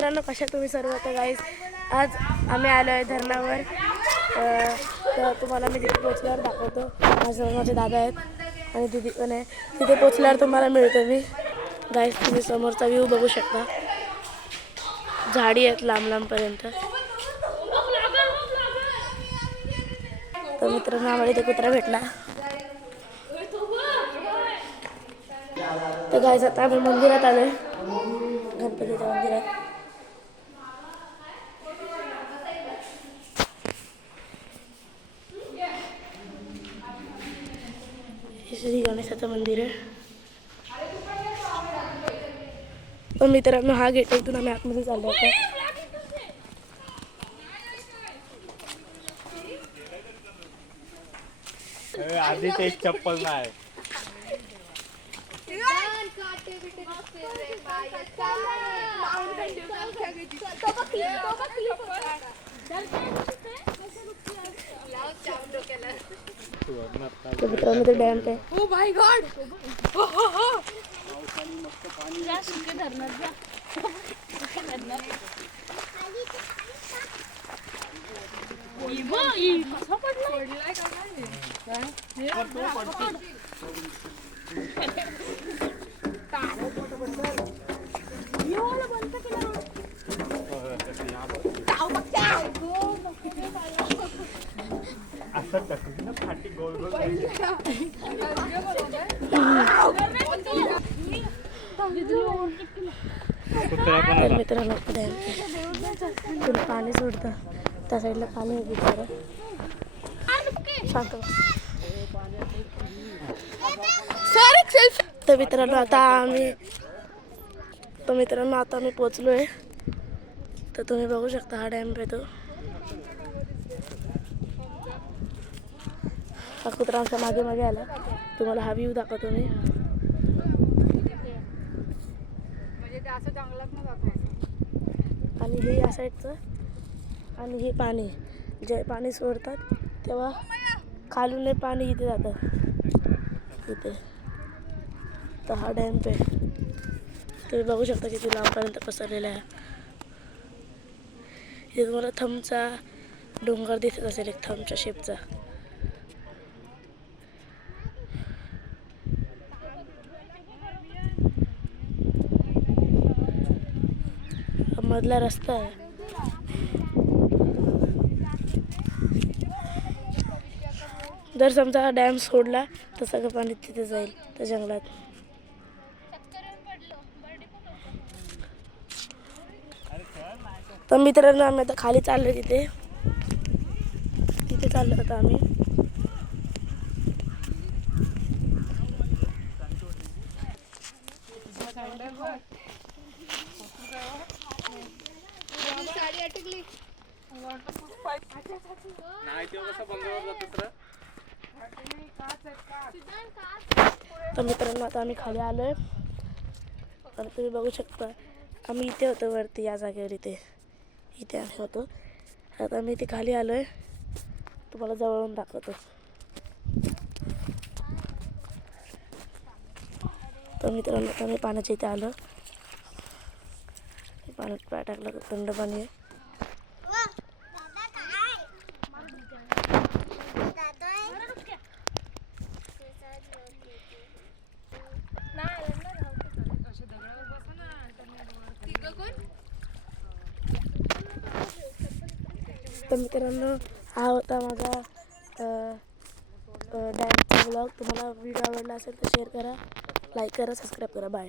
मित्रांनो, कशा तुम्ही सर्व? तर गाईस आज आम्ही आलो आहे धरणावर. तर तुम्हाला मी तिथे पोचल्यावर दाखवतो. माझे दादा आहेत आणि दीदी पण आहे. तिथे पोचल्यावर तुम्हाला मिळतो मी. गाईस तुम्ही समोरचा व्ह्यू बघू शकता. झाडी आहेत लांब लांबपर्यंत. तर मित्रांनो, आम्हाला इथे कुत्रा भेटला. तर गाईस आता आम्ही मंदिरात आलोय, गणपतीच्या मंदिरात. श्री गणेशाचं मंदिर आहे. तर मित्रांनो, हा गेट इथून आम्ही आतमध्ये चाललो होतो. आधी ते चप्पल नाही. मित्रांनो, ते डॅम आहे. Oh my God. हो हो हो. फाटी गोल गोल. तर मित्रांनो, डॅम पाणी सोडतं. त्या साईडला पाणी आहे बिचारं. शांत. तर मित्रांनो, आता आम्ही पोचलोय. तर तुम्ही बघू शकता हा डॅम आहे तो. हा कुत्रा आमच्या मागे मागे आला. तुम्हाला हा व्ह्यू दाखवतो मी. आणि हे या साईडचं आणि हे पाणी जे पाणी सोडतात तेव्हा खालून हे पाणी इथे जातं इथे. तर हा डॅम आहे. तुम्ही बघू शकता किती लांबपर्यंत पसरलेला आहे. इथे तुम्हाला थंबचा डोंगर दिसत असेल, एक थंबच्या शेपचा. मधला रस्ता आहे. जर समजा हा डॅम सोडला तर सगळं पाणी तिथे जाईल त्या जंगलात. तर मित्रांनो, आम्ही आता खाली चाललो. तिथे चाललो होतो आम्ही. तर मित्रांनो, आता आम्ही खाली आलोय. आणि तुम्ही बघू शकता आम्ही इथे होतो वरती, या जागेवर इथे आम्ही होतो. आता आम्ही इथे खाली आलोय. तुम्हाला जवळून दाखवतो. तर मित्रांनो, आता आम्ही पाण्याच्या इथे आलो. पाण्यात पाय टाकला, थंड पाणी आहे. तर मित्रांनो, हा होता माझा डॅमचा व्लॉग. तुम्हाला व्हिडिओ आवडला असेल तर शेअर करा, लाईक करा, सबस्क्राईब करा. बाय.